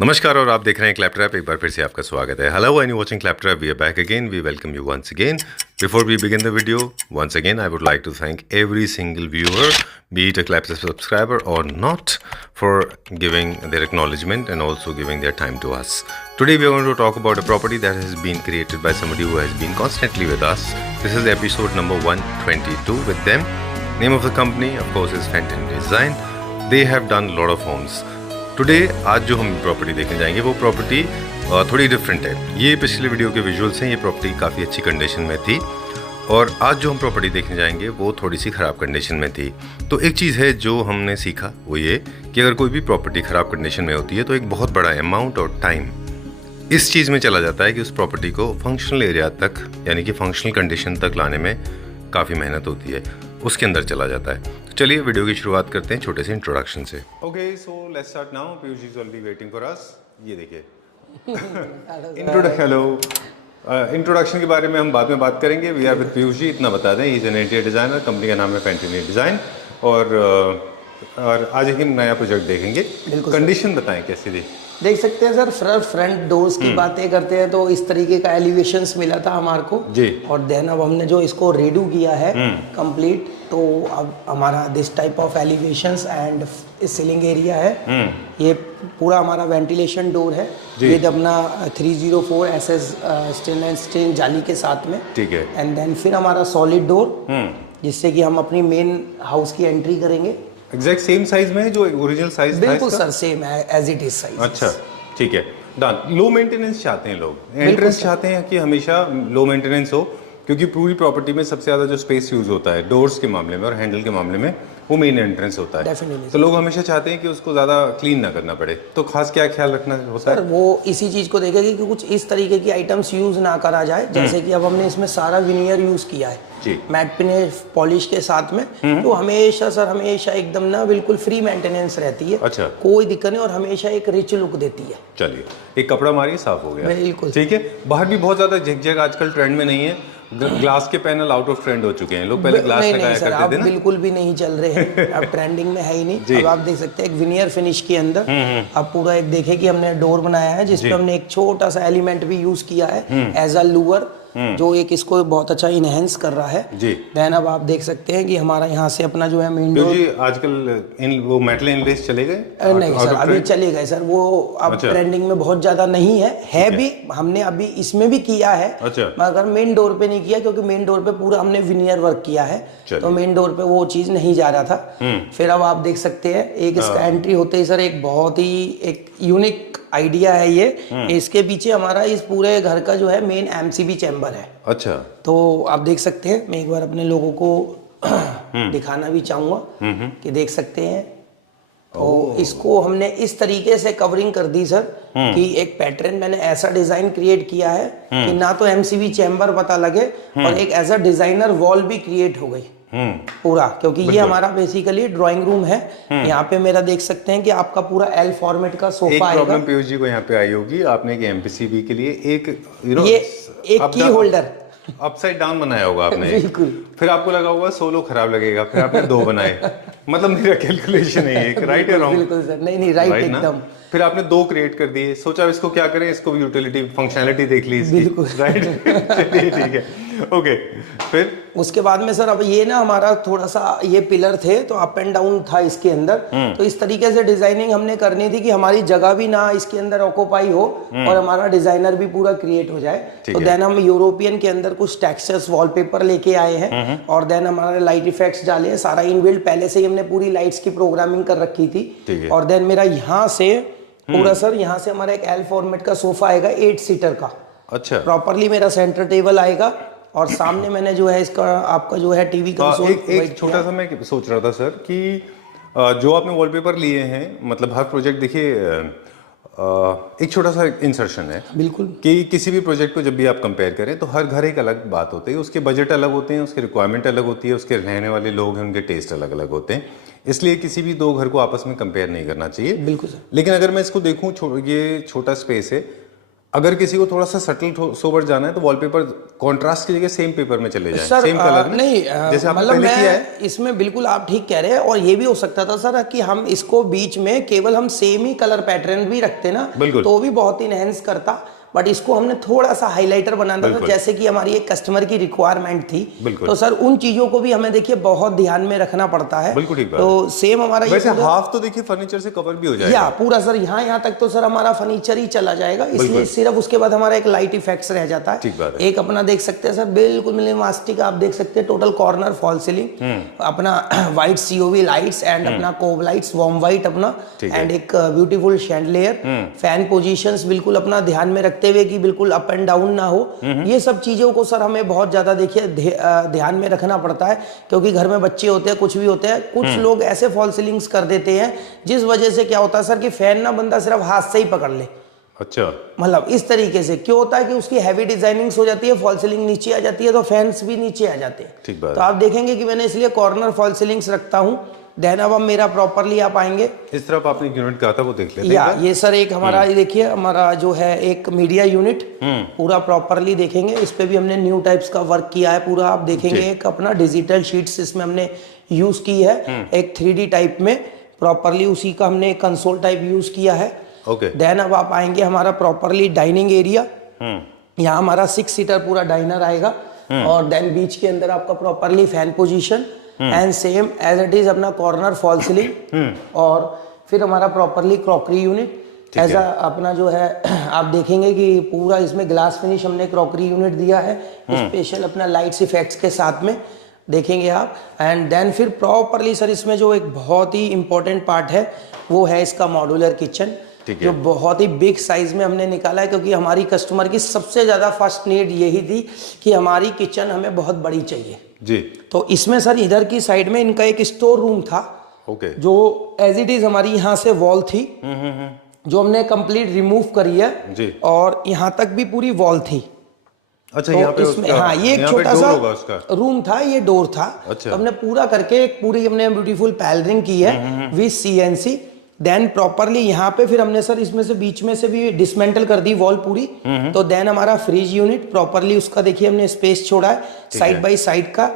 नमस्कार और आप देख रहे हैं क्लैपट्रैप। एक बार फिर से आपका स्वागत है। Hello and watching claptrap, we are back again. We welcome you once again. Before we begin the video, once again I would like to thank every single viewer, be it a Claptrap subscriber or not, for giving their acknowledgement and also giving their time to us. Today we are going to talk about a property that has been created by somebody who has been constantly with us. This is episode number 122 with them. Name of the company of course is Fenton Design. They have done a lot of homes. Today आज जो हम property देखने जाएंगे वो property थोड़ी different है। ये पिछले वीडियो के विजुअल्स हैं। ये प्रॉपर्टी काफ़ी अच्छी कंडीशन में थी और आज जो हम प्रॉपर्टी देखने जाएंगे वो थोड़ी सी ख़राब कंडीशन में थी। तो एक चीज़ है जो हमने सीखा वो ये कि अगर कोई भी प्रॉपर्टी ख़राब कंडीशन में होती है तो एक बहुत बड़ा अमाउंट और टाइम इस चीज़ में चला जाता है कि उस प्रॉपर्टी को फंक्शनल एरिया तक यानी कि फंक्शनल कंडीशन तक लाने में काफ़ी मेहनत होती है, उसके अंदर चला जाता है। तो चलिए वीडियो की शुरुआत करते हैं छोटे से इंट्रोडक्शन से। Okay, so let's start now. Piyush is already waiting for us. ये देखिए इंट्रोडक्शन के बारे में हम बाद में बात करेंगे। We are with Piyush ji. इतना बता दें, ही is an interior designer, company का नाम है फैंटन डिजाइन। और आज हम नया प्रोजेक्ट देखेंगे। कंडीशन बताएं कैसी थी। देख सकते हैं सर, फ्रंट डोर्स की बातें करते हैं तो इस तरीके का एलिवेशंस मिला था हमारे को जी। और देन अब हमने जो इसको रेडू किया है कंप्लीट, तो अब हमारा this type of elevations and ceiling area है। ये पूरा हमारा वेंटिलेशन डोर है विद अपना 304 SS स्टेनलेस स्टील जाली के साथ में। ठीक है। एंड देन फिर हमारा सॉलिड डोर जिससे कि हम अपनी मेन हाउस की एंट्री करेंगे। एग्जैक्ट सेम साइज में है जो ओरिजिनल साइज था। बिल्कुल सर, सेम है एज इट इज साइज। अच्छा ठीक है, डन। लो मेंटेनेंस चाहते हैं लोग, एंट्रेंस चाहते हैं कि हमेशा लो मेंटेनेंस हो, क्योंकि पूरी प्रॉपर्टी में सबसे ज़्यादा जो स्पेस यूज होता है डोर्स के मामले में और हैंडल के मामले में वो मेन एंट्रेंस होता है। डेफिनेटली। तो लोग हमेशा चाहते हैं कि उसको ज़्यादा क्लीन ना करना पड़े। तो खास क्या ख्याल रखना होता है? वो इसी चीज़ को देखेगी कि कुछ इस तरीके की आइटम्स यूज़ ना करा जाए। जैसे कि अब हमने इसमें सारा विनियर यूज़ किया है जी, मैट फिनिश पॉलिश के साथ में। तो हमेशा सर हमेशा एकदम ना बिल्कुल फ्री मेंटेनेंस रहती है। अच्छा, कोई दिक्कत नहीं और हमेशा एक रिच लुक देती है। चलिए, एक कपड़ा मारिए, साफ हो गया। बिल्कुल ठीक है। बाहर भी बहुत ज़्यादा झिकझक आजकल ट्रेंड में नहीं है। ग्लास के पैनल आउट ऑफ ट्रेंड हो चुके हैं। लोग पहले ग्लास लगाया करते थे ना। बिल्कुल भी नहीं चल रहे हैं, अब ट्रेंडिंग में है ही नहीं। अब आप देख सकते हैं एक विनियर फिनिश के अंदर अब पूरा एक देखे कि हमने डोर बनाया है जिसपे हमने एक छोटा सा एलिमेंट भी यूज किया है एज अ लूअर, जो एक इसको बहुत अच्छा इनहेंस कर रहा है जी। देन अब आप देख सकते हैं कि हमारा यहाँ से अपना जो है मेन डोर जी। आजकल वो मेटल इनलेस चले गए? नहीं सर, अभी चले गए सर। वो अब ट्रेंडिंग में बहुत ज्यादा नहीं है भी। हमने अभी इसमें भी किया है। अच्छा। मगर मेन डोर पे नहीं किया क्योंकि मेन डोर पे पूरा हमने विनियर वर्क किया है, तो मेन डोर पे वो चीज नहीं जा रहा था। फिर अब आप देख सकते हैं एक इसका एंट्री होते ही सर एक बहुत ही एक यूनिक आइडिया है ये। इसके पीछे हमारा इस पूरे घर का जो है मेन MCB चैम्बर है। अच्छा। तो आप देख सकते हैं, मैं एक बार अपने लोगों को दिखाना भी चाहूंगा कि देख सकते हैं। तो इसको हमने इस तरीके से कवरिंग कर दी सर कि एक पैटर्न मैंने ऐसा डिजाइन क्रिएट किया है कि ना तो MCB चैम्बर पता लगे और एक एज अ डिजाइनर वॉल भी क्रिएट हो गई पूरा, क्योंकि ये हमारा बेसिकली ड्राइंग रूम है। यहाँ पे मेरा देख सकते हैं कि आपका पूरा L फॉर्मेट का सोफा आएगा। एक प्रॉब्लम पीयूष जी को यहाँ पे आई होगी, आपने एक MCB के लिए एक ये एक की होल्डर अपसाइड डाउन बनाया होगा आपने। बिल्कुल। फिर आपको लगा होगा सोलो खराब लगेगा, फिर आपने 2 बनाए। मतलब मेरा कैलकुलेशन है एक, राइट है रॉन्ग? बिल्कुल सर, नहीं राइट एकदम। फिर आपने 2 क्रिएट कर दिए, सोचा इसको क्या करें, इसको भी यूटिलिटी फंक्शनैलिटी देख ली इसकी, बिल्कुल राइट। चलिए ठीक है, ओके। फिर उसके बाद में सर अब ये ना हमारा थोड़ा सा ये पिलर थे तो अप एंड डाउन था इसके अंदर। तो इस तरीके से डिजाइनिंग हमने करनी थी कि हमारी जगह भी ना इसके अंदर ऑक्यूपाई हो और हमारा डिजाइनर भी पूरा क्रिएट हो जाए। तो देन हम यूरोपियन के अंदर कुछ टेक्सचर्स वॉलपेपर लेके आए हैं और देन हमारे लाइट इफेक्ट्स डाले हैं। सारा इनबिल्ट पहले से ही हमने पूरी लाइट्स की प्रोग्रामिंग कर रखी थी। और देन मेरा यहाँ से पूरा सर यहाँ से हमारा एक L फॉर्मेट का सोफा आएगा 8 सीटर का। अच्छा। प्रॉपरली मेरा सेंटर टेबल आएगा और सामने मैंने जो है इसका आपका जो है टीवी कंसोल। एक छोटा सा मैं सोच रहा था सर कि जो आपने वॉलपेपर लिए हैं, मतलब हर प्रोजेक्ट देखिए एक छोटा सा इंसर्शन है बिल्कुल कि किसी भी प्रोजेक्ट को जब भी आप कंपेयर करें तो हर घर एक अलग बात होती है, उसके बजट अलग होते हैं, उसके रिक्वायरमेंट अलग होती है, उसके रहने वाले लोग हैं उनके टेस्ट अलग अलग होते हैं। इसलिए किसी भी 2 घर को आपस में कंपेयर नहीं करना चाहिए। बिल्कुल सर। लेकिन अगर मैं इसको देखूं, ये छोटा स्पेस है, अगर किसी को थोड़ा सा सटल सोबर जाना है तो वॉलपेपर कॉन्ट्रास्ट की जगह सेम पेपर में चले जाएं, सर सेम कलर में, नहीं जैसे आपने मतलब पहले किया है। मैं इसमें बिल्कुल आप ठीक कह रहे हैं, और ये भी हो सकता था सर कि हम इसको बीच में केवल हम सेम ही कलर पैटर्न भी रखते ना, बिल्कुल। तो भी बहुत इनहेंस करता, बट इसको हमने थोड़ा सा हाइलाइटर बनाना था, जैसे कि हमारी एक कस्टमर की रिक्वायरमेंट थी। तो सर उन चीजों को भी हमें देखिए बहुत ध्यान में रखना पड़ता है। बिल्कुल ठीक बात तो सेम हमारा ये वैसे हाफ तो देखिए फर्नीचर से कवर भी हो जाएगा, या पूरा सर यहाँ तक तो सर हमारा फर्नीचर ही चला जाएगा, इसलिए सिर्फ उसके बाद हमारा एक लाइट इफेक्ट्स रह जाता है। ठीक बात है। एक अपना देख सकते हैं सर बिल्कुल मिनिमलिस्टिक, आप देख सकते हैं टोटल कॉर्नर फॉल सीलिंग, अपना व्हाइट सीओवी लाइट्स एंड अपना कोब लाइट्स वार्म व्हाइट अपना, एंड एक ब्यूटीफुल शैंडलियर, फैन पोजीशंस बिल्कुल अपना ध्यान में रखते हुए कि बिल्कुल अप एंड डाउन ना हो। ये सब चीजों को सर हमें बहुत ज्यादा देखिए ध्यान में रखना पड़ता है, क्योंकि घर में बच्चे होते हैं, कुछ भी होते हैं, कुछ लोग ऐसे फॉल सीलिंग्स कर देते हैं जिस वजह से क्या होता है सर कि फैन ना बंदा सिर्फ हाथ से ही पकड़ ले। अच्छा, मतलब इस तरीके से क्यों होता है कि उसकी हैवी डिजाइनिंग्स हो जाती है, फॉल सीलिंग नीचे आ जाती है, तो फैंस भी नीचे आ जाते हैं। ठीक बात। तो आप देखेंगे कि मैंने इसलिए कॉर्नर फॉल सीलिंग्स रखता हूँ। देन अब मेरा प्रॉपरली आप आएंगे इस तरफ आपने यूनिट कहा था वो देख लेते हैं। या ये सर एक हमारा ये देखिए हमारा जो है एक मीडिया यूनिट पूरा प्रॉपरली देखेंगे, इस पे भी हमने न्यू टाइप्स का वर्क किया है पूरा। आप देखेंगे एक अपना डिजिटल शीट्स इसमें हमने यूज की है, एक 3D टाइप में प्रॉपरली उसी का हमने कंसोल टाइप यूज किया है। ओके। देन अब आप आएंगे हमारा प्रॉपरली डाइनिंग एरिया, यहाँ हमारा 6 सीटर पूरा डाइनर आएगा, और देन बीच के अंदर आपका properly fan position and same as it is अपना कॉर्नर फॉल सीलिंग, और फिर हमारा प्रॉपरली क्रॉकरी यूनिट एज अपना जो है आप देखेंगे कि पूरा इसमें ग्लास फिनिश हमने क्रॉकरी यूनिट दिया है स्पेशल अपना लाइट्स इफेक्ट्स के साथ में देखेंगे आप। एंड देन फिर प्रॉपरली सर इसमें जो एक बहुत ही इंपॉर्टेंट पार्ट है वो है इसका मॉड्यूलर किचन, जो बहुत ही बिग साइज में हमने निकाला है, क्योंकि हमारी कस्टमर की सबसे ज्यादा फर्स्ट नीड यही थी कि हमारी किचन हमें बहुत बड़ी चाहिए जी। तो इसमें सर इधर की साइड में इनका एक स्टोर रूम था, ओके, जो एज इट इज हमारी यहाँ से वॉल थी जो हमने कंप्लीट रिमूव करी है जी, और यहाँ तक भी पूरी वॉल थी। अच्छा, तो यहाँ पे इसमें हाँ ये एक छोटा सा रूम था, ये डोर था। अच्छा। तो हमने पूरा करके एक पूरी हमने ब्यूटीफुल पैनलिंग की है विद CNC। देन प्रॉपरली यहाँ पे फिर हमने सर इसमें से बीच में से भी डिसमेंटल कर दी वॉल पूरी। तो देन हमारा फ्रिज यूनिट प्रॉपरली उसका देखिए हमने स्पेस छोड़ा है साइड बाय साइड का।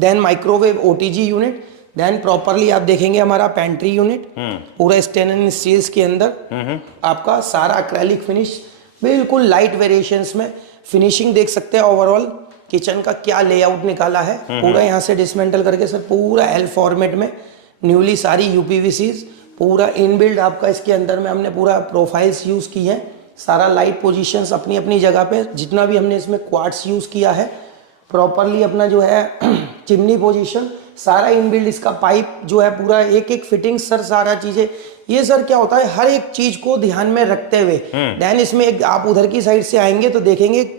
Then microwave OTG unit, then properly आप देखेंगे हमारा पेंट्री यूनिट पूरा स्टेनलेस स्टील्स के अंदर आपका सारा एक्रेलिक फिनिश बिल्कुल लाइट वेरिएशंस में फिनिशिंग देख सकते हैं। ओवरऑल किचन का क्या लेआउट निकाला है पूरा यहाँ से डिसमेंटल करके सर पूरा L फॉर्मेट में न्यूली सारी UPVCs पूरा इनबिल्ड आपका इसके अंदर में हमने पूरा प्रोफाइल्स यूज की हैं, सारा लाइट पोजीशंस अपनी अपनी जगह पे, जितना भी हमने इसमें क्वार्ट्स यूज किया है प्रॉपरली अपना जो है चिमनी पोजीशन सारा इनबिल्ड, इसका पाइप जो है पूरा एक एक फिटिंग सर सारा चीजें ये सर क्या होता है हर एक चीज को ध्यान में रखते हुए। देन इसमें एक आप उधर की साइड से आएंगे तो देखेंगे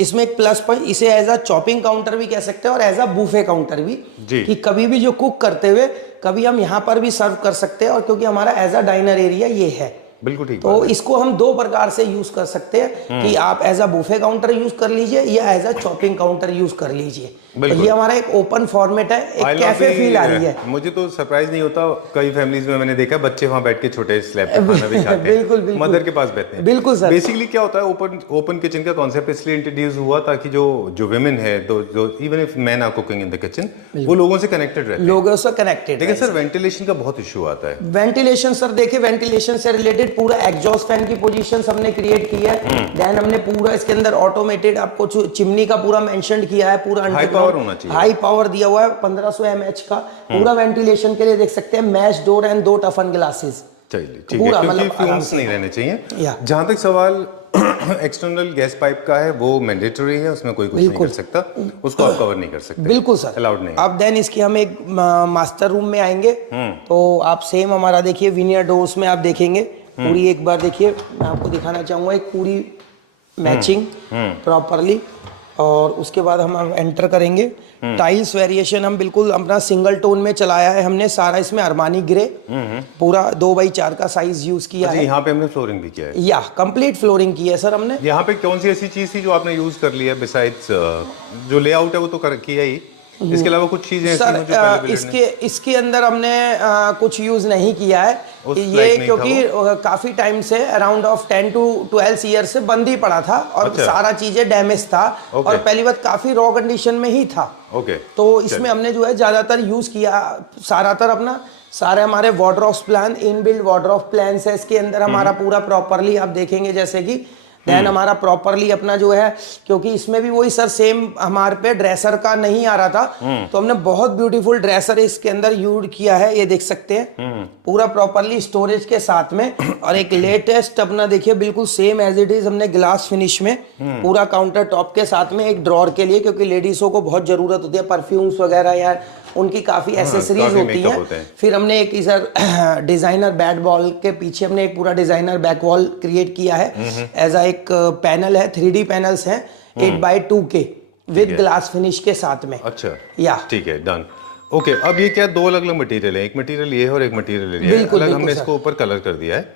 इसमें एक प्लस पॉइंट, इसे एज अ चॉपिंग काउंटर भी कह सकते हैं और एज अ बूफे काउंटर भी, कि कभी भी जो कुक करते हुए कभी हम यहाँ पर भी सर्व कर सकते हैं, और क्योंकि हमारा एज अ डाइनर एरिया ये है बिल्कुल ठीक। तो इसको हम दो प्रकार से यूज कर सकते हैं कि आप as a buffet counter use कर लीजिए या as a chopping counter use कर लीजिए। तो ये हमारा एक ओपन फॉर्मेट है, एक कैफे फील आ रही है। मुझे तो सरप्राइज नहीं होता, कई फैमिलीज में मैंने देखा बच्चे वहां बैठ के छोटे स्लैब पे खाना भी खाते हैं बिल्कुल बिल्कुल मदर के पास बैठते हैं। बिल्कुल सर। बेसिकली क्या होता है ओपन किचन का कॉन्सेप्ट इसलिए इंट्रोड्यूस हुआ ताकि जो विमेन है जो even if man are cooking in the kitchen वो लोगों से कनेक्टेड रहते हैं, लोगों से कनेक्टेड। लेकिन सर वेंटिलेशन का बहुत इशू आता है। वेंटिलेशन सर देखिए वेंटिलेशन से रिलेटेड पूरा एग्जॉस्ट फैन की पोजीशंस हमने क्रिएट की है। देन हमने पूरा इसके अंदर ऑटोमेटेड आपको चिमनी का पूरा मेंशन किया है, पूरा हाई पावर होना चाहिए, हाई पावर दिया हुआ है 1500 mAh का पूरा वेंटिलेशन के लिए देख सकते हैं मैश डोर एंड 2 टफन ग्लासेस। चलिए ठीक है, क्योंकि फ्यूम्स नहीं रहने चाहिए। जहां तक सवाल एक्सटर्नल गैस पाइप का है वो मैंडेटरी है, उसमें कोई कुछ नहीं कर सकता, उसको आप कवर नहीं कर सकते। बिल्कुल सर, अलाउड नहीं। अब देन इसकी हम एक मास्टर रूम में आएंगे तो आप सेम हमारा देखिए विनियर डोर्स में आप देखेंगे पूरी एक बार देखिए मैं आपको दिखाना चाहूंगा एक पूरी मैचिंग प्रॉपरली, और उसके बाद हम एंटर करेंगे। टाइल्स वेरिएशन हम बिल्कुल अपना सिंगल टोन में चलाया है हमने सारा, इसमें अरमानी ग्रे पूरा 2x4 का साइज यूज किया है। यहाँ पे हमने फ्लोरिंग भी किया है, या कंप्लीट फ्लोरिंग की है सर हमने। यहाँ पे कौन सी ऐसी चीज थी जो आपने यूज कर लिया बिसाइड्स जो लेआउट है वो तो किया ही, इसके अलावा कुछ चीजें ऐसी सर हैं जो पहले बिल्डर ने इसके अंदर हमने कुछ यूज नहीं किया है उस ये, लायक नहीं क्योंकि काफी टाइम से अराउंड ऑफ 10 to 12 ईयर से बंद ही पड़ा था और अच्छा। सारा चीजें डैमेज था और पहली बात काफी रॉ कंडीशन में ही था। ओके, तो इसमें हमने जो है ज्यादातर यूज किया सारातर अपना सारे हमारे wardrobe plan inbuilt wardrobe plan है इसके अंदर हमारा पूरा प्रॉपरली आप देखेंगे जैसे कि देन हमारा प्रॉपरली अपना जो है क्योंकि इसमें भी वही सर सेम हमारे पे ड्रेसर का नहीं आ रहा था तो हमने बहुत ब्यूटीफुल ड्रेसर इसके अंदर यूज किया है ये देख सकते हैं पूरा प्रॉपरली स्टोरेज के साथ में और एक लेटेस्ट अपना देखिए बिल्कुल सेम एज इट इज हमने ग्लास फिनिश में पूरा काउंटर टॉप के साथ में एक ड्रॉर के लिए क्योंकि लेडीजों को बहुत जरूरत होती है परफ्यूम्स वगैरह या उनकी काफी एसेसरीज होती हैं। फिर हमने एक इधर डिजाइनर बैट बॉल के पीछे हमने एक पूरा डिजाइनर बैक वॉल क्रिएट किया है एज अ एक पैनल है 3D पैनल्स हैं 8x2 के विद ग्लास फिनिश के साथ में। अच्छा या ठीक है, डन। ओके, अब ये क्या दो अलग अलग मटेरियल है, एक मटेरियल ये है और एक मटेरियल ये है, अलग हमने इसको ऊपर कलर कर दिया है।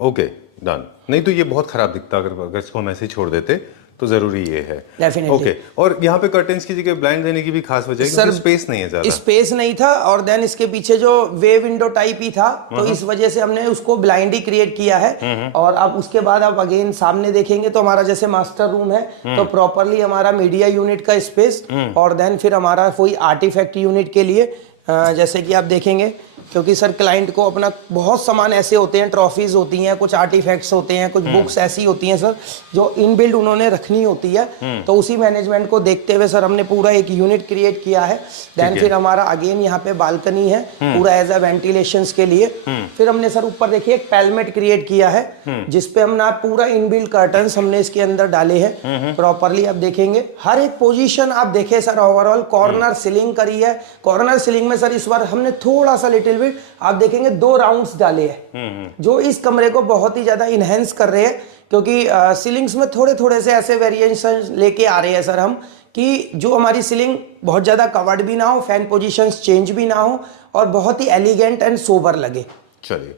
Okay done. नहीं तो ये बहुत खराब दिखता अगर इसको हम ऐसे ही छोड़ देते तो जरूरी ये है। डेफिनेटली। ओके, और यहाँ पे कर्टेन्स की जगह ब्लाइंड देने की भी खास वजह है क्योंकि स्पेस नहीं है ज्यादा। स्पेस नहीं था और देन इसके पीछे जो वे विंडो टाइप ही था तो इस वजह से हमने उसको ब्लाइंड ही क्रिएट किया है। और अब उसके बाद आप अगेन सामने देखेंगे तो हमारा जैसे मास्टर रूम है तो प्रॉपरली हमारा मीडिया यूनिट का स्पेस और देन फिर हमारा कोई आर्टिफैक्ट यूनिट के लिए जैसे कि आप देखेंगे क्योंकि सर क्लाइंट को अपना बहुत सामान ऐसे होते हैं ट्रॉफीज होती हैं कुछ आर्टिफैक्ट्स होते हैं कुछ बुक्स ऐसी होती हैं सर जो इनबिल्ड उन्होंने रखनी होती है तो उसी मैनेजमेंट को देखते हुए सर हमने पूरा एक यूनिट क्रिएट किया है। देन फिर हमारा अगेन यहाँ पे बालकनी है पूरा एज अ वेंटिलेशन के लिए। फिर हमने सर ऊपर देखिए एक पैलमेट क्रिएट किया है जिसपे हम ना पूरा इनबिल्ड कर्टन्स हमने इसके अंदर डाले हैं प्रॉपरली आप देखेंगे हर एक पोजीशन आप देखे सर ओवरऑल कॉर्नर सीलिंग करी है। कॉर्नर सीलिंग में सर इस बार हमने थोड़ा सा लिटिल बिट आप देखेंगे 2 राउंड्स डाले हैं जो इस कमरे को बहुत ही ज्यादा इनहेंस कर रहे हैं क्योंकि सीलिंग्स में थोड़े थोड़े से ऐसे वेरिएशन लेके आ रहे हैं सर हम कि जो हमारी सीलिंग बहुत ज्यादा कवर्ड भी ना हो फैन पोजीशंस चेंज भी ना हो और बहुत ही एलिगेंट एंड सोबर लगे। चलिए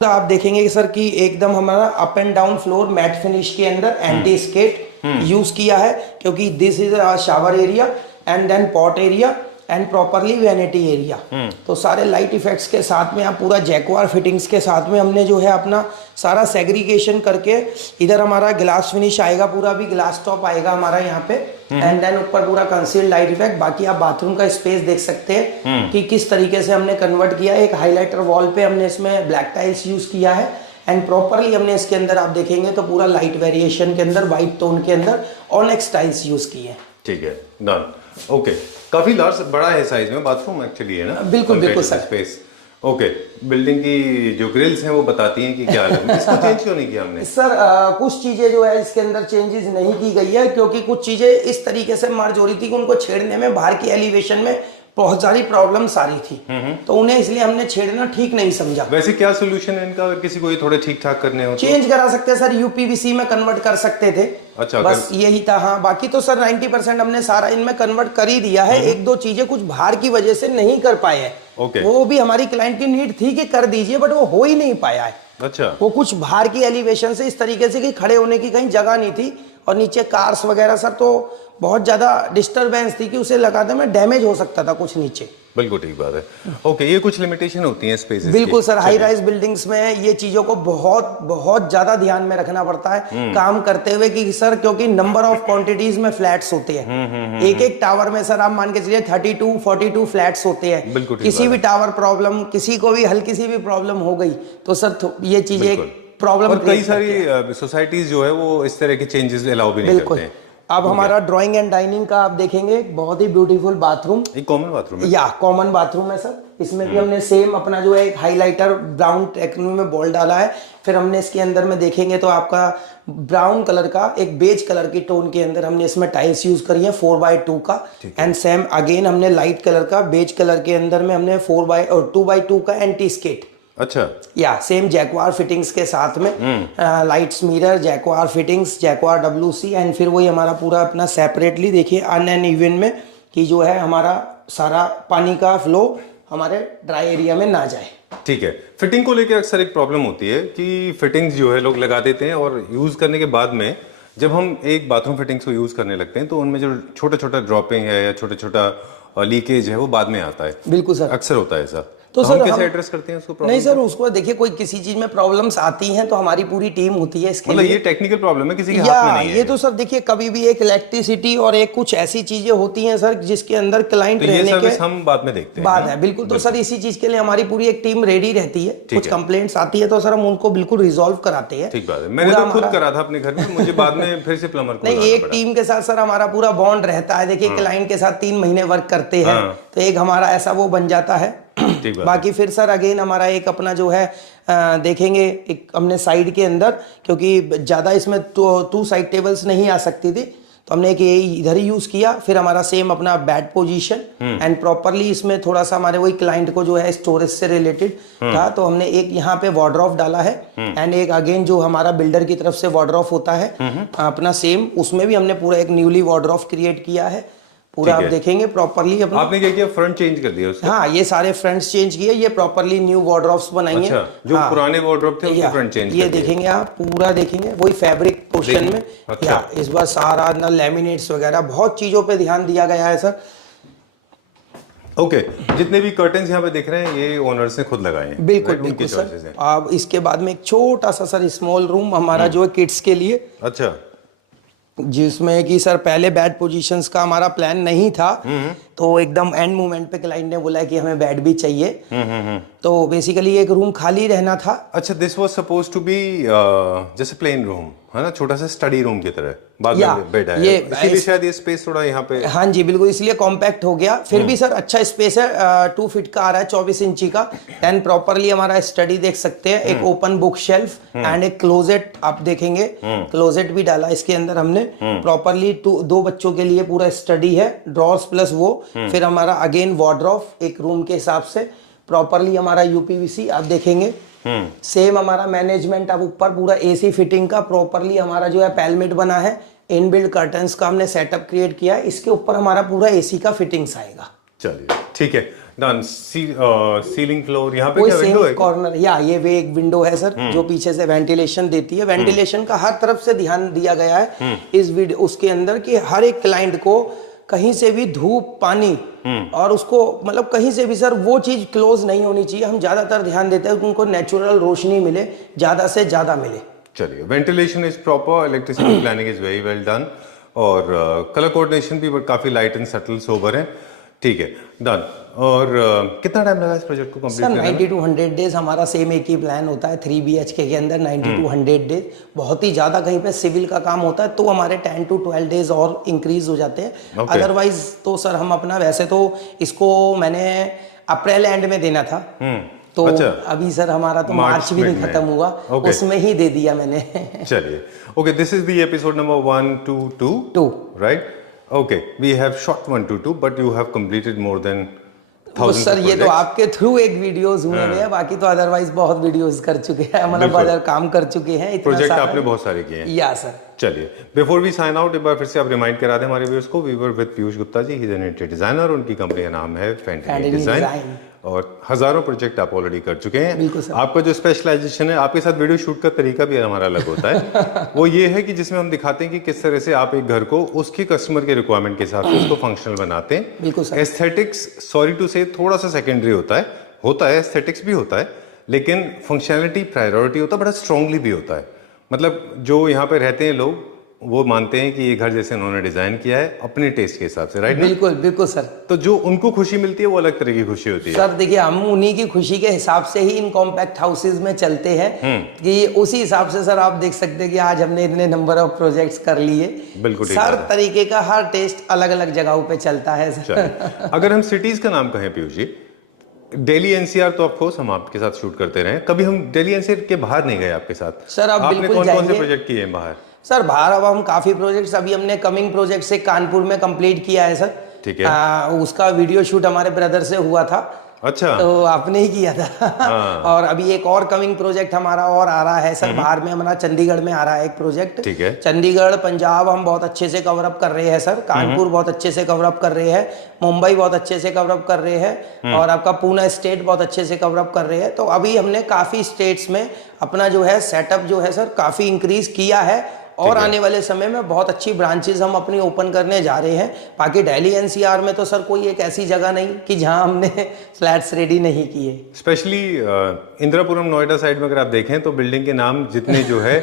तो आप देखेंगे सर कि एकदम हमारा up and down floor mat finish के अंदर एंटी स्केट यूज किया है क्योंकि this is a shower area and then pot area and properly vanity area. तो सारे लाइट इफेक्ट्स के साथ में आप पूरा जैक्वार फिटिंग्स के साथ में हमने जो है अपना सारा सेग्रीगेशन करके इधर हमारा ग्लास फिनिश आएगा पूरा भी ग्लास टॉप आएगा हमारा यहाँ पे एंड देन ऊपर पूरा कंसील्ड लाइट इफेक्ट। बाकी आप बाथरूम का स्पेस देख सकते हैं कि किस तरीके से हमने कन्वर्ट किया। एक हाईलाइटर वॉल पे हमने इसमें ब्लैक टाइल्स यूज किया है एंड प्रॉपरली हमने इसके अंदर आप देखेंगे तो पूरा लाइट वेरिएशन के अंदर व्हाइट टोन के अंदर ऑनेक्स टाइल्स यूज किए हैं। ठीक है, डन। ओके, काफी लार्ज बड़ा है साइज में बाथरूम एक्चुअली है ना। बिल्कुल बिल्कुल सर। स्पेस ओके, बिल्डिंग की जो ग्रिल्स हैं वो बताती हैं कि क्या है। इसको चेंज क्यों नहीं किया हमने सर? कुछ चीजें जो है इसके अंदर चेंजेस नहीं की गई है क्योंकि कुछ चीजें इस तरीके से मर्ज हो रही थी कि उनको छेड़ने में बाहर की एलिवेशन में बहुत सारी प्रॉब्लम्स आ रही थी तो उन्हें इसलिए हमने छेड़ना ठीक नहीं समझा। वैसे क्या सोल्यूशन है इनका? अगर किसी को ये थोड़े ठीक ठाक करने हो चेंज करा सकते हैं सर, यूपीवीसी में कन्वर्ट कर सकते थे। अच्छा, बस यही था। हाँ, बाकी तो सर 90% हमने सारा इनमें कन्वर्ट कर ही दिया है। एक दो चीजें कुछ बाहर की वजह से नहीं कर पाए हैं। वो भी हमारी क्लाइंट की नीड थी कि कर दीजिए बट वो हो ही नहीं पाया है। अच्छा, वो कुछ बाहर की एलिवेशन से इस तरीके से कि खड़े होने की कहीं जगह नहीं थी और नीचे कार्स वगैरह सर तो बहुत ज्यादा डिस्टरबेंस थी कि उसे लगाने में डैमेज हो सकता था कुछ नीचे। बिल्कुल ठीक बात है। ओके, ये कुछ लिमिटेशन होती हैं स्पेसेस बिल्कुल सर, हाई राइज बिल्डिंग्स में ये चीजों को बहुत बहुत ज्यादा ध्यान में रखना पड़ता है काम करते हुए कि सर क्योंकि नंबर ऑफ क्वांटिटीज में फ्लैट्स होते हैं। एक एक टावर में सर आप मान के चलिए 32-42 फ्लैट्स होते हैं। किसी भी टावर प्रॉब्लम, किसी को भी हल्की सी भी प्रॉब्लम हो गई तो सर ये चीजें प्रॉब्लम। और कई सारी सोसाइटीज जो है वो इस तरह के चेंजेस अलाउ भी नहीं करते हैं। अब हमारा ड्राइंग एंड डाइनिंग का आप देखेंगे बहुत ही ब्यूटीफुल बाथरूम। एक कॉमन बाथरूम है या कॉमन बाथरूम है सर। इसमें भी हमने सेम अपना जो है एक हाइलाइटर ब्राउन टेक्निक में बॉल डाला है। फिर हमने इसके अंदर में देखेंगे तो आपका ब्राउन कलर का एक बेज कलर की टोन के अंदर हमने इसमें टाइल्स यूज करी है 4x2 का एंड सेम अगेन हमने लाइट कलर का बेज कलर के अंदर में हमने 2x2 का एंटी स्केट। अच्छा, या सेम जैक्वार फिटिंग्स के साथ में lights mirror जैक्वार fittings जैक्वार WC and फिर वही हमारा पूरा अपना सेपरेटली देखिए अन एंड इवन में कि जो है हमारा सारा पानी का फ्लो हमारे ड्राई एरिया में ना जाए। ठीक है। फिटिंग को लेकर अक्सर एक प्रॉब्लम होती है कि फिटिंग्स जो है लोग लगा देते हैं और यूज करने के बाद में जब हम एक बाथरूम फिटिंग्स को यूज करने लगते हैं तो उनमें जो छोटा छोटा ड्रॉपिंग है या छोटा छोटा लीकेज है वो बाद में आता है, बिल्कुल सर। अक्सर होता है ऐसा। तो हम सर कैसे हम एड्रेस करते हैं उसको प्रॉब्लम? नहीं सर, उसको देखिए कोई किसी चीज में प्रॉब्लम्स आती हैं तो हमारी पूरी टीम होती है इसके मतलब लिए। ये टेक्निकल प्रॉब्लम है, किसी के या हाथ में नहीं है ये तो सर देखिए कभी भी एक इलेक्ट्रिसिटी और एक कुछ ऐसी चीजें होती हैं सर जिसके अंदर क्लाइंट तो ये रहने सर्विस के हम बाद में देखते हैं। बाद है बिल्कुल। तो सर इसी चीज के लिए हमारी पूरी एक टीम रेडी रहती है। कुछ कंप्लेंट्स आती है तो सर हम उनको बिल्कुल रिजॉल्व कराते हैं। ठीक बात है, मैंने तो खुद करा था अपने घर में, मुझे बाद में फिर से प्लम्बर को नहीं, एक टीम के साथ सर हमारा पूरा बॉन्ड रहता है। देखिए क्लाइंट के साथ 3 महीने वर्क करते हैं तो एक हमारा ऐसा वो बन जाता है। बाकी फिर सर अगेन हमारा एक अपना जो है देखेंगे, एक हमने साइड के अंदर, क्योंकि ज्यादा इसमें 2 साइड टेबल्स नहीं आ सकती थी तो हमने एक ये इधर ही यूज किया। फिर हमारा सेम अपना बेड पोजीशन एंड प्रॉपरली इसमें थोड़ा सा हमारे वही क्लाइंट को जो है स्टोरेज से रिलेटेड था तो हमने एक यहाँ पे वार्डरोब डाला है एंड एक अगेन जो हमारा बिल्डर की तरफ से वार्डरोब होता है अपना सेम, उसमें भी हमने पूरा एक न्यूली वार्डरोब क्रिएट किया है पूरा। आप देखेंगे प्रॉपरली अपना। आपने क्या किया, फ्रंट चेंज कर दिया उसका? हाँ, ये सारे फ्रंट्स चेंज किए, ये प्रॉपरली न्यू वार्डरोब्स बनाएंगे। अच्छा, जो पुराने वार्डरोब थे उनके फ्रंट चेंज ये देखेंगे आप पूरा देखेंगे वही फैब्रिक पोर्शन में। या इस बार सारा ना लैमिनेट्स वगैरह बहुत चीजों पे ध्यान दिया गया है सर। ओके, जितने भी कर्टन्स यहाँ पे दिख रहे हैं ये ओनर्स ने खुद लगाए हैं? बिल्कुल बिल्कुल सर। अब इसके बाद में एक छोटा सा सर स्मॉल रूम हमारा जो है किड्स के लिए। अच्छा, जिसमें कि सर पहले बेड पोजीशंस का हमारा प्लान नहीं था तो एकदम एंड मोमेंट पे क्लाइंट ने बोला कि हमें बेड भी चाहिए तो बेसिकली एक रूम खाली रहना था। अच्छा, this was suppose to be जैसे प्लेन रूम है ना, छोटा सा स्टडी रूम की तरह, बाद में बेड है, इसीलिए शायद ये स्पेस थोड़ा यहाँ पे। हाँ जी बिल्कुल, इसलिए कॉम्पैक्ट हो गया। फिर भी सर अच्छा स्पेस है, 2 फीट का आ रहा है, 24 इंची का। एंड प्रॉपरली हमारा स्टडी देख सकते हैं, एक ओपन बुक शेल्फ एंड एक क्लोजेट आप देखेंगे, क्लोजेट भी डाला इसके अंदर हमने प्रॉपरली। 2 बच्चों के लिए पूरा स्टडी है, ड्रॉर्स प्लस वो। फिर हमारा अगेन वार्डरोब एक रूम के हिसाब से प्रॉपरली हमारा यूपीवीसी आप देखेंगे। सेम हमारा मैनेजमेंट अब ऊपर पूरा एसी फिटिंग का प्रॉपरली हमारा जो है पैलमेट बना है, इनबिल्ट कर्टन्स का हमने सेटअप क्रिएट किया है, इसके ऊपर हमारा पूरा एसी का फिटिंग्स आएगा। चलिए ठीक है, डन। सीलिंग फ्लोर यहाँ पे क्या विंडो है? कॉर्नर या ये वे एक विंडो है सर जो पीछे से वेंटिलेशन देती है। वेंटिलेशन का हर तरफ से ध्यान दिया गया है इस वीडियो उसके अंदर कि हर एक क्लाइंट को कहीं से भी धूप पानी और उसको मतलब कहीं से भी सर वो चीज क्लोज नहीं होनी चाहिए। हम ज्यादातर ध्यान देते हैं कि उनको नेचुरल रोशनी मिले, ज्यादा से ज्यादा मिले। चलिए, ventilation is proper, electricity planning is very well done और कलर कोऑर्डिनेशन भी काफी लाइट एंड सटल सोबर है। ठीक है, डन। और कितना टाइम लगा इस प्रोजेक्ट को कंप्लीट करने में? 90 to 100 डेज हमारा सेम एक ही प्लान होता है 3 BHK के अंदर। 90 to 100 डेज, बहुत ही ज्यादा कहीं पे सिविल का काम होता है तो हमारे 10 to 12 डेज और इंक्रीज हो जाते हैं। अदरवाइज तो सर हम अपना वैसे तो इसको मैंने अप्रैल एंड में देना था तो अभी सर हमारा तो मार्च भी नहीं खत्म हुआ, उसमें ही दे दिया मैंने। चलिए, okay, this is the episode number 122, right? Okay, we have shot 122 but you have completed more than 1000 sir ये तो आपके थ्रू एक वीडियोस हुए हैं, बाकी तो अदरवाइज बहुत वीडियोस कर चुके हैं, मतलब अदर काम कर चुके हैं। इतना प्रोजेक्ट आपने बहुत सारे किए हैं। या सर। चलिए, बिफोर वी साइन आउट एक बार फिर से आप रिमाइंड करा दें हमारे व्यूअर्स को, we were with Piyush Gupta ji, he is an interior designer, उनकी कंपनी का नाम है फैंटनी डिजाइन और हजारों प्रोजेक्ट आप ऑलरेडी कर चुके हैं। आपका जो स्पेशलाइजेशन है, आपके साथ वीडियो शूट का तरीका भी हमारा अलग होता है वो ये है कि जिसमें हम दिखाते हैं कि किस तरह से आप एक घर को उसके कस्टमर के रिक्वायरमेंट के हिसाब से उसको फंक्शनल बनाते हैं। एस्थेटिक्स सॉरी टू से थोड़ा सा सेकेंडरी होता है, एस्थेटिक्स भी होता है, लेकिन फंक्शनैलिटी प्रायोरिटी होता है, बड़ा स्ट्रांगली भी होता है। मतलब जो यहाँ पे रहते हैं लोग वो मानते हैं कि ये घर जैसे उन्होंने डिजाइन किया है अपने टेस्ट के हिसाब से, राइट? बिल्कुल बिल्कुल सर। तो जो उनको खुशी मिलती है वो अलग तरह की खुशी होती है। सर देखिए, हम उन्हीं की खुशी के हिसाब से ही इन कॉम्पैक्ट हाउसेज में चलते हैं कि उसी हिसाब से सर आप देख सकते हैं कि आज हमने इतने नंबर ऑफ प्रोजेक्ट्स कर लिए। बिल्कुल सर तरीके का हर टेस्ट अलग अलग जगहों पे चलता है सर। अगर हम सिटीज का नाम कहें पीयूष जी, दिल्ली एनसीआर तो ऑफ कोर्स हम आपके साथ शूट करते रहे, कभी हम दिल्ली एनसीआर के बाहर नहीं गए आपके साथ। सर आप आपने कौन कौन से प्रोजेक्ट किए हैं बाहर? सर बाहर अब हम काफी प्रोजेक्ट्स, अभी हमने कमिंग प्रोजेक्ट से कानपुर में कंप्लीट किया है सर। ठीक है। उसका वीडियो शूट हमारे ब्रदर से हुआ था। अच्छा, तो आपने ही किया था। और अभी एक और कमिंग प्रोजेक्ट हमारा और आ रहा है सर, बाहर में हमारा चंडीगढ़ में आ रहा है एक प्रोजेक्ट। ठीक है। चंडीगढ़ पंजाब हम बहुत अच्छे से कवर अप कर रहे हैं सर, कानपुर बहुत अच्छे से कवर अप कर रहे हैं, मुंबई बहुत अच्छे से कवर अप कर रहे हैं और आपका पूना स्टेट बहुत अच्छे से कवर अप कर रहे हैं। तो अभी हमने काफी स्टेट्स में अपना जो है सेटअप जो है सर काफी इंक्रीज किया है और आने वाले समय में बहुत अच्छी ब्रांचेस हम अपनी ओपन करने जा रहे हैं। बाकी दिल्ली एनसीआर में तो सर कोई एक ऐसी जगह नहीं कि जहां हमने फ्लैट्स रेडी नहीं किए। स्पेशली इंदिरापुरम नोएडा साइड में अगर आप देखें तो बिल्डिंग के नाम जितने जो है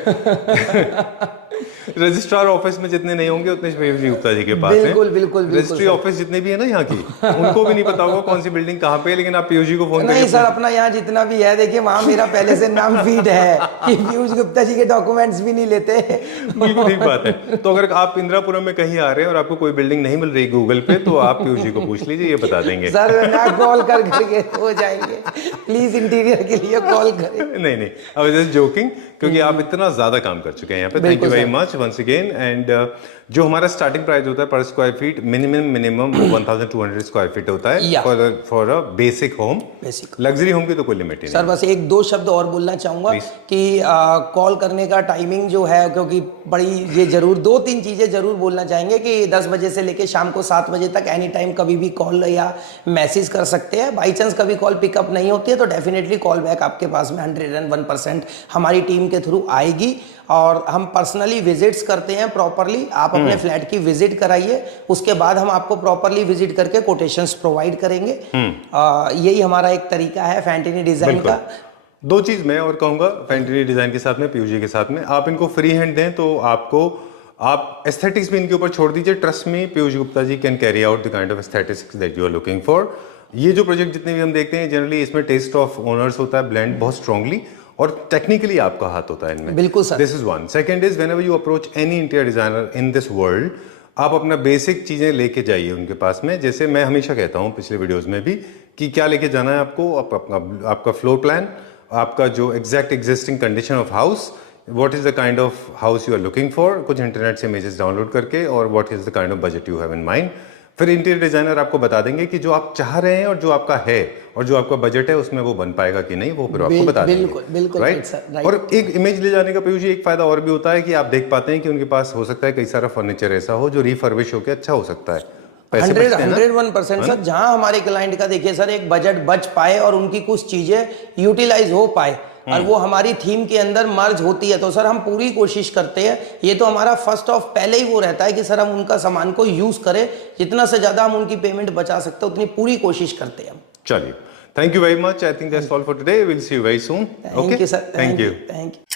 रजिस्ट्रार ऑफिस में जितने नहीं होंगे उतने पीयूष गुप्ता जी के पास हैं। बिल्कुल रजिस्ट्री ऑफिस जितने भी है ना यहाँ की, उनको भी नहीं पता होगा कौन सी बिल्डिंग कहाँ पे है, लेकिन आप पीयूष जी को फोन नहीं सर, अपना यहाँ जितना भी है देखिए वहाँ मेरा पहले से नाम फीड है कि पीयूष गुप्ता जी के डॉक्यूमेंट्स भी नहीं लेते। बिल्कुल ठीक बात है। तो अगर आप इंदिरापुरम में कहीं आ रहे हैं और आपको कोई बिल्डिंग नहीं मिल रही गूगल पे, तो आप पीयूष जी को पूछ लीजिए, ये बता देंगे। सर ना कॉल करके हो जाएंगे, प्लीज इंटीरियर के लिए कॉल करें। नहीं, आई वाज जस्ट जोकिंग, क्योंकि आप इतना ज्यादा काम कर चुके हैं यहाँ पे। Thank you very much once again. And जो हमारा स्टार्टिंग प्राइस होता है पर square feet minimum 1200 square feet होता है for a basic home. Luxury home की तो कोई लिमिट नहीं। सर बस एक दो शब्द और बोलना चाहूंगा कि कॉल करने का टाइमिंग जो है, क्योंकि बड़ी ये जरूर 2-3 चीजें जरूर बोलना चाहेंगे कि 10 बजे से लेके शाम को 7 बजे तक एनी टाइम कभी भी कॉल या मैसेज कर सकते हैं। बाई चांस कभी कॉल पिकअप नहीं होती है तो डेफिनेटली कॉल बैक आपके पास में 101% हमारी टीम के थ्रू आएगी। और हम पर्सनली विजिट्स करते हैं प्रॉपरली। आप अपने फ्लैट की विजिट कराइए, उसके बाद हम आपको प्रॉपरली विजिट करके कोटेशंस प्रोवाइड करेंगे। यही हमारा एक तरीका है फैंटिनी डिजाइन का। दो चीज मैं और कहूंगा फैंटिनी डिजाइन के साथ में, पीयूष जी के साथ में, आप इनको फ्री हैंड दें तो आप एस्थेटिक्स भी इनके ऊपर छोड़ दीजिए। Trust me, Piyush Gupta ji can carry out the kind of aesthetics that you are looking for. ये जो प्रोजेक्ट जितने भी हम देखते हैं जनरली इसमें टेस्ट ऑफ ओनर्स होता है, ब्लेंड बहुत स्ट्रांगली, और टेक्निकली आपका हाथ होता है इनमें। बिल्कुल sir. This is one. Second is whenever you approach any interior designer in this world, आप अपना बेसिक चीजें लेके जाइए उनके पास में। जैसे मैं हमेशा कहता हूं पिछले वीडियोस में भी कि क्या लेके जाना है आपको, आपका फ्लोर प्लान, आपका जो exact existing condition of house, what is the kind of house you are looking for, कुछ इंटरनेट से इमेजेस डाउनलोड करके, और what is the kind of budget you have in mind. फिर इंटीरियर डिजाइनर आपको बता देंगे कि जो आप चाह रहे हैं और जो आपका है और जो आपका बजट है उसमें वो बन पाएगा कि नहीं, वो फिर आपको बता देंगे। बिल्कुल राइट। और एक इमेज ले जाने का पीयूष जी एक फायदा और भी होता है कि आप देख पाते हैं कि उनके पास हो सकता है कई सारा फर्नीचर ऐसा हो जो रिफर्बिश होकर अच्छा हो सकता है। 101% सर, जहां हमारे क्लाइंट का देखिए सर एक बजट बच पाए और उनकी कुछ चीजें यूटिलाइज हो पाए और वो हमारी थीम के अंदर मर्ज होती है, तो सर हम पूरी कोशिश करते हैं। ये तो हमारा फर्स्ट ऑफ पहले ही वो रहता है कि सर हम उनका सामान को यूज करें, जितना से ज्यादा हम उनकी पेमेंट बचा सकते हैं उतनी पूरी कोशिश करते हैं हम। चलिए, thank you very much. I think that's all for today. Will see you very soon. Thank you sir. Thank you. Thank you.